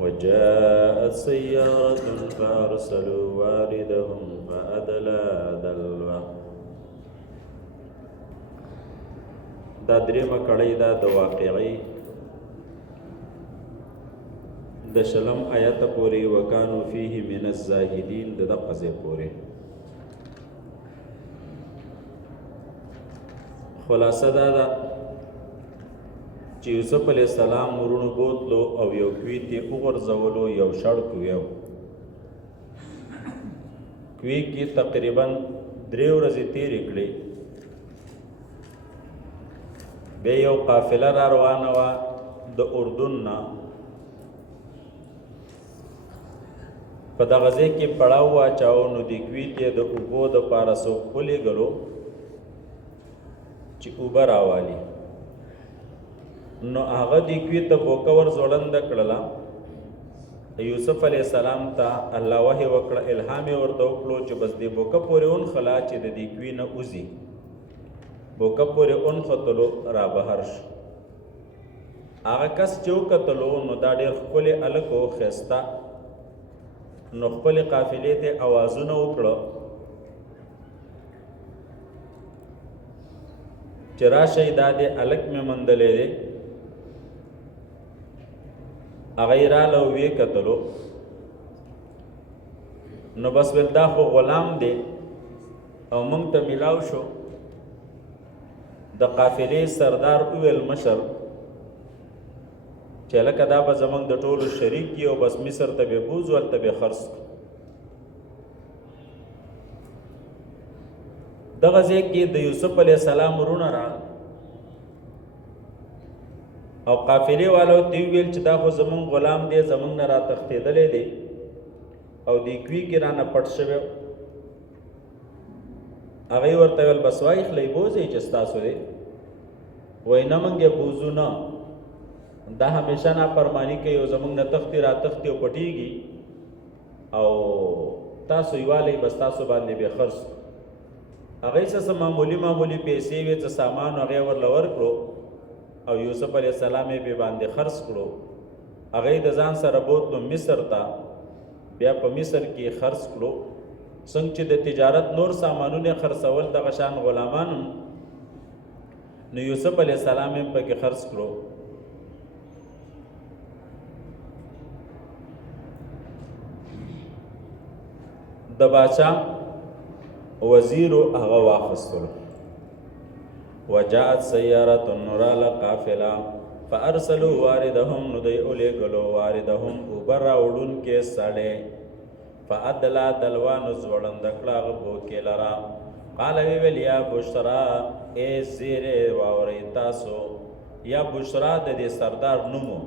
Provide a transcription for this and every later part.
وجاءت سيارة فأرسلوا واردهم فأدلى دلوه. دا درېمه کړۍ ده د واقعي د شلم آیته پورې وکانو فیه من الزاهدین د دغه ځای پورې. خلاصه دا ده چې یوسف علیه السلام ورونو بوتلو او یو کویت یې وغورځولو، یو شړک یو کوی کې تقریبا 3 ورځې تېرې کړې. بیا یو قافله را روانه وه د اردن نه، په دغه ځای کې پړاو واچاو، نو د کویت یې د اوبو دپاره څوک ولېږلو چې اوبه راوالي. نو هغه د کویت ته بوکه ور ځوړنده کړله. یوسف علیه السلام ته الله وحی وکړه، الهام یې ورته وکړو چې بس دې بوکه پورې ونښله چې د دې کوی نه وځي. بوکه پورې ونښتلو، را بهر شو. هغه کس چې وکتلو نو دا ډېر ښکلی هلک و، ښایسته. نو خپلې قافلې ته اوازونه وکړه چې راشئ دا دې هلک مې موندلی دی. هغه یې راله او ویې کتلو، نو بس ویل دا خو غلام دی او موږ ته میلاو شو. د قافلې سردار وویل مشر چې هلکه دا به زموږ د ټولو شریک وي او بس مصر ته به بوځو، هلته به خرڅ کړو. دغه ځای کې د یوسف علیه السلام وروڼه راغلل او قافلې والو ته ویل چې دا خو زموږ غلام دی، زموږ نه راتښتېدلی دی او دې کوي کې رانه پټ شوی. هغې ورته ویل بس واخلئ بوځئ چې ستاسو دی. وایي نه موږ یې بوځو نه، دا همیشه نافرماني کوي او زموږ نه تښتي راتښتي او پټېږي او تاسو یې والئ بس تاسو باندې به خرڅ. هغې څه معمولي پیسې وې، څه سامان هغې ورله ورکړو او یوسف علیه السلام یې بې باندې خرڅ کړو. هغې د ځان سره بوتلو مصر ته، بیا په مصر کې خرڅ کړو. څنګه چې د تجارت نور سامانونه خرڅول دغه شان غلامان، نو یوسف علیه السلام یې پکې خرڅ کړو. د باچا وزیرو هغه واخیستلو. وجاءت سیارة نراله قافله فارسلوا واردهم، نو دوی ولېږلو واردهم اوبه راوړونکي سړی، فادلا دلوا، نو ځوړنده کړه هغه بوکې لره. قال ویل یا بشرا، ای زیرې واورئ تاسو، یا بشرا د دې سردار نومو،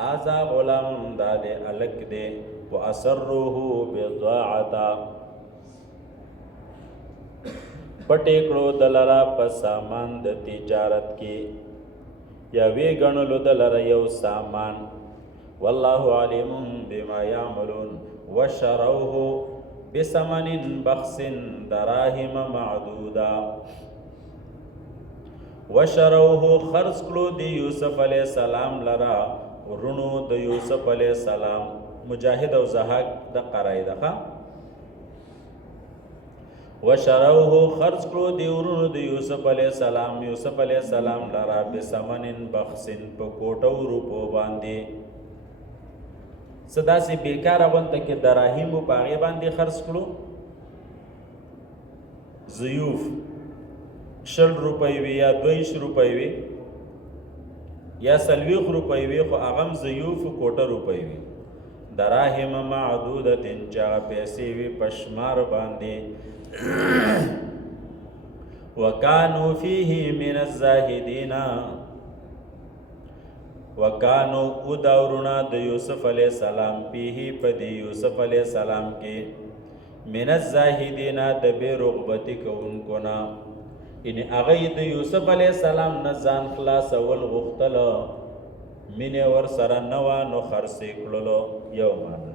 هذا غلام، دا دې هلک دی، واسروه بضاعته، پټې کړو دلره په سامان د تجارت کې، یا وی ګڼلو دلره یو سامان. والله علیم بما یعملون. وشروه بثمن بخس دراهم معدودا. وشروه خرڅ کړو د یوسف علیه السلام لره ورونو د یوسف علیه السلام. مجاهد او زهاک د قرای ده. وشروه خرڅ کړو د ورونو د یوسف علیه السلام، یوسف علیه السلام لره بثمن بخس، په کوټو روپو باندې. څه داسې بیکاره غونته کې دراهیمو په هغې باندې خرڅ کړو. ضیوف 20 روپۍ وي یا 22 روپۍ وي یا 40 روپۍ وي، خو هغه هم ضیوف کوټه روپۍ وي. دراهم معدودة، چې هغه پیسې وي په شمار باندې. وکانو فیه من الزاهدین، وکانو او داورونا د یوسف علیه السلام فیه په دی یوسف علیه السلام کې من الزاهدین د بے رغبتی کوونکو نه، یعنی هغه د یوسف علیه السلام نه ځان خلاصول غوښتل، مینې ور سره نه وه نو خرڅې کړلو. یو معنا.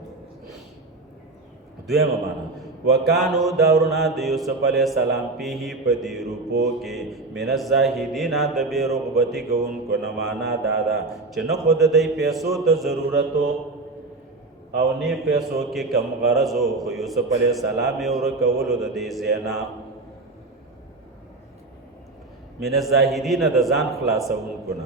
دویمه معنا وکانو داورونا د یوسف علیه السلام فیه په دی روپو کې من الزاهدین د بے رغبتی کوونکو نه. معنا دا ده چې نه خود د پیسو ته ضرورتو، او نه پیسو کې کم غرض و خو یوسف علیه السلام یې ورکولو د دې ځای نه من الزاهدین د ځان خلاصونکو نه